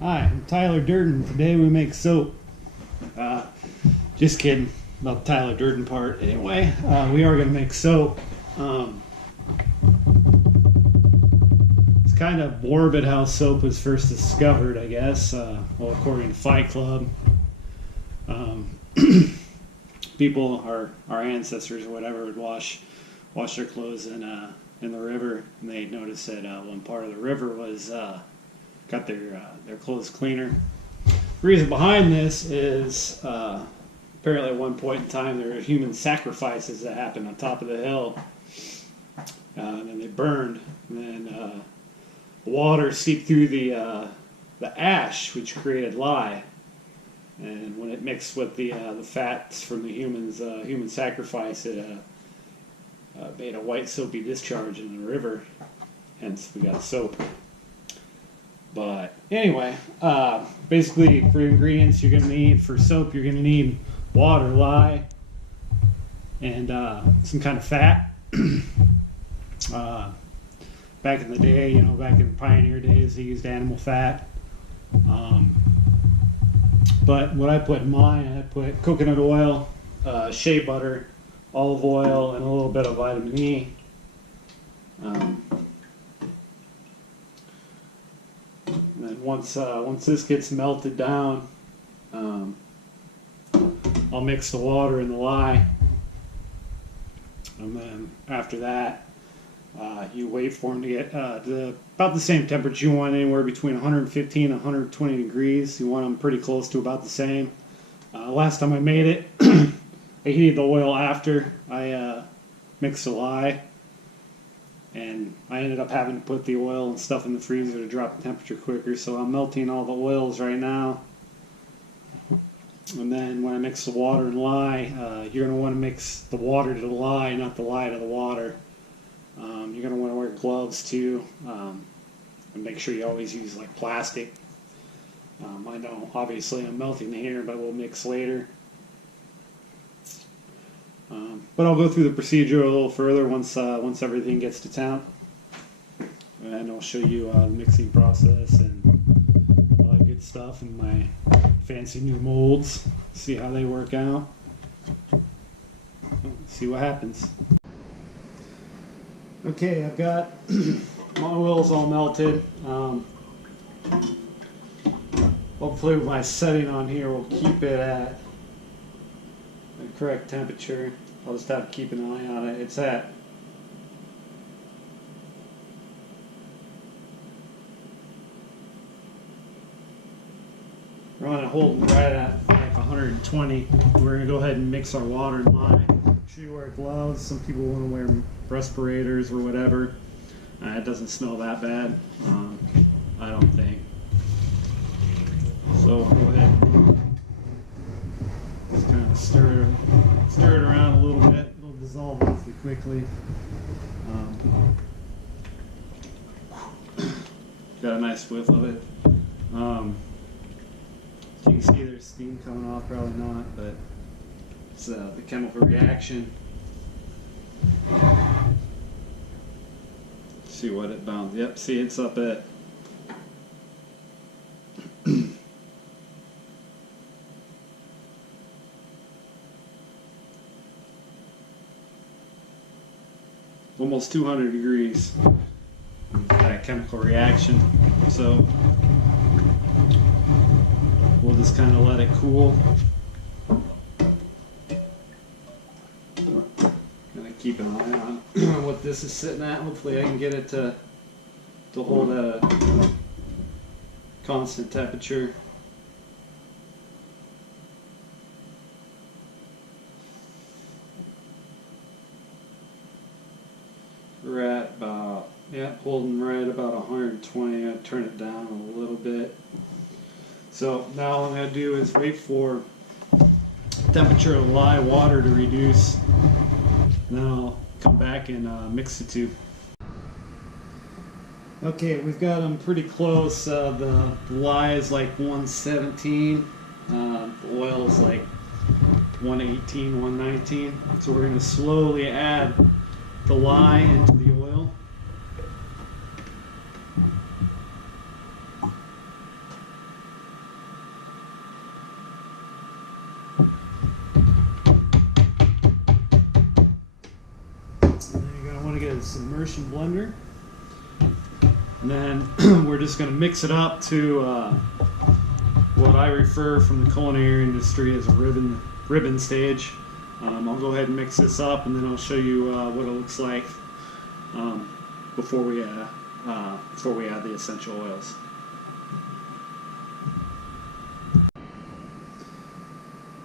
Hi, I'm Tyler Durden. Today we make soap. Just kidding about the Tyler Durden part. Anyway, we are going to make soap. It's kind of morbid how soap was first discovered, I guess. Well, according to Fight Club, people, our ancestors or whatever, would wash their clothes in the river, and they noticed that one part of the river was got their clothes cleaner. The reason behind this is apparently at one point in time there were human sacrifices that happened on top of the hill, and then they burned, and then water seeped through the ash, which created lye. And when it mixed with the fats from the human sacrifice, it made a white soapy discharge in the river. Hence, we got soap. But anyway, basically for ingredients you're going to need for soap, you're going to need water, lye, and some kind of fat. Back in the day, back in the pioneer days, they used animal fat. But what I put in mine, I put coconut oil, shea butter, olive oil, and a little bit of vitamin E. And then once this gets melted down, I'll mix the water and the lye. And then after that, you wait for them to get about the same temperature. You want anywhere between 115 and 120 degrees. You want them pretty close to about the same. Last time I made it, I heated the oil after I mixed the lye. And I ended up having to put the oil and stuff in the freezer to drop the temperature quicker. So I'm melting all the oils right now. And then when I mix the water and lye, you're going to want to mix the water to the lye, not the lye to the water. You're going to want to wear gloves too. And make sure you always use like plastic. I know obviously I'm melting here, but we'll mix later. But I'll go through the procedure a little further once everything gets to town, and I'll show you the mixing process and all that good stuff and my fancy new molds. See how they work out. See what happens. Okay, I've got my oils all melted. Hopefully my setting on here will keep it at the correct temperature. I'll just have to keep an eye on it. It's at we're on it holding right at like 120. We're going to go ahead and mix our water and lye. Make sure you wear gloves. Some people want to wear respirators or whatever. It doesn't smell that bad. I don't think. So go ahead. Just kind of stir it around a little bit. It'll dissolve awfully quickly. Got a nice whiff of it. You can see there's steam coming off, probably not, but it's the chemical reaction. See what it bounds. Yep, see it's up at almost 200 degrees. That chemical reaction. So we'll just kind of let it cool. Gonna keep an eye on what this is sitting at. Hopefully I can get it to hold a constant temperature. We're at about, holding right about 120. I turn it down a little bit. So now all I'm going to do is wait for temperature of the lye water to reduce. And then I'll come back and mix the two. Okay, we've got them pretty close. The lye is like 117. The oil is like 118, 119. So we're going to slowly add the lye into the oil. this immersion blender. And then we're just going to mix it up to what I refer from the culinary industry as a ribbon stage. I'll go ahead and mix this up, and then I'll show you what it looks like before we add the essential oils.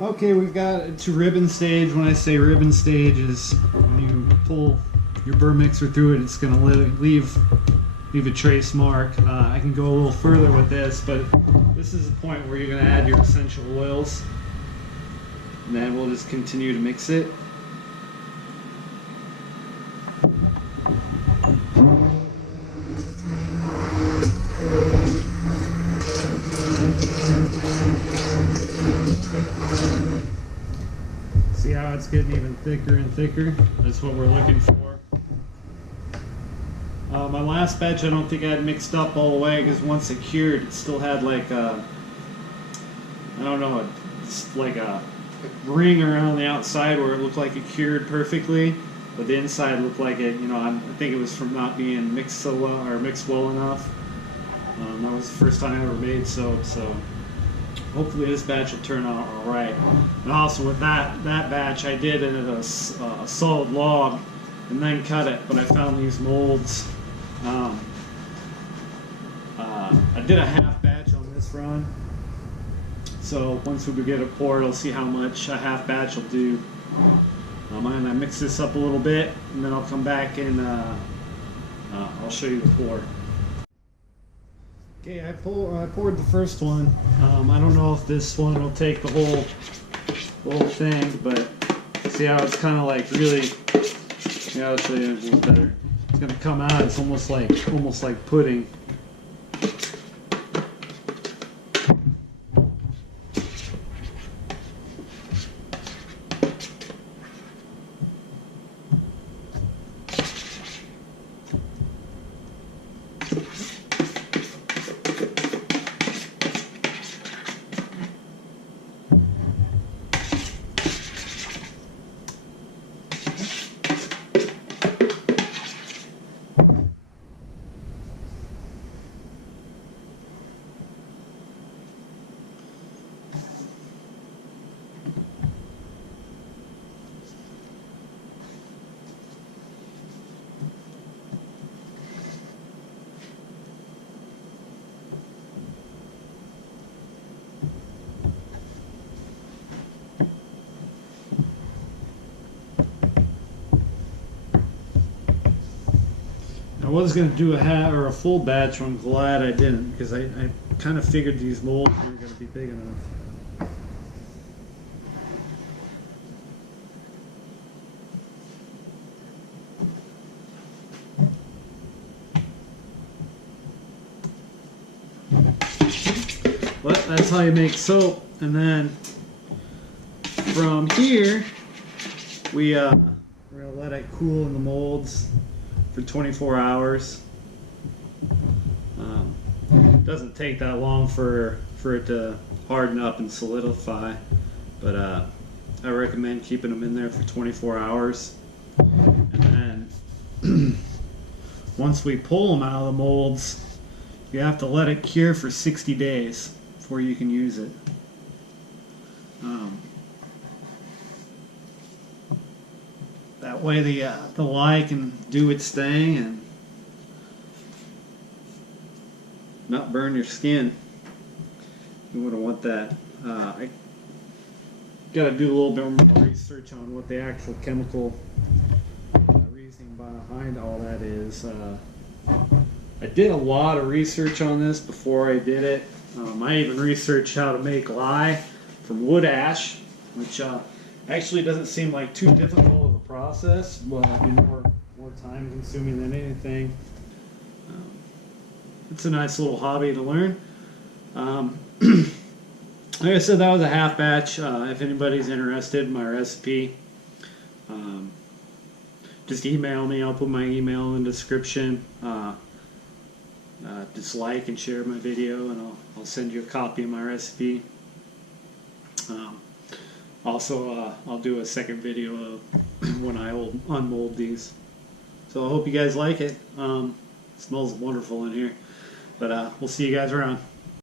Okay, we've got it to ribbon stage. When I say ribbon stage, is when you pull your burr mixer through it, it's going to leave a trace mark. I can go a little further with this, but this is the point where you're going to add your essential oils, and then we'll just continue to mix it. See how it's getting even thicker and thicker? That's what we're looking for. My last batch I don't think I had mixed up all the way, because once it cured it still had like a, I don't know, like a ring around the outside where it looked like it cured perfectly, but the inside looked like it, you know, I think it was from not being mixed so well, or mixed well enough. That was the first time I ever made soap, so hopefully this batch will turn out all right. And also with that batch, I did it at a solid log and then cut it, but I found these molds. I did a half batch on this run, so once we get it poured, I'll see how much a half batch will do. And I mix this up a little bit, and then I'll come back and I'll show you the pour. Okay, I poured the first one. I don't know if this one will take the whole thing, but see how it's kind of like really, yeah, I'll show you a little better. It's gonna come out. It's almost like pudding. I was going to do a full batch. I'm glad I didn't, because I kind of figured these molds weren't going to be big enough. But that's how you make soap. And then from here, we're going to let it cool in the molds for 24 hours. It doesn't take that long for it to harden up and solidify, but I recommend keeping them in there for 24 hours. And then once we pull them out of the molds, you have to let it cure for 60 days before you can use it. That way the lye can do its thing and not burn your skin. You wouldn't want that. I got to do a little bit more research on what the actual chemical reasoning behind all that is. I did a lot of research on this before I did it. I even researched how to make lye from wood ash, which actually doesn't seem like too difficult of a process, but more time consuming than anything. It's a nice little hobby to learn. Like I said, that was a half batch. If anybody's interested in my recipe, just email me. I'll put my email in the description. Just like and share my video, and I'll send you a copy of my recipe. Also, I'll do a second video of when I unmold these. So I hope you guys like it. Smells wonderful in here. But we'll see you guys around.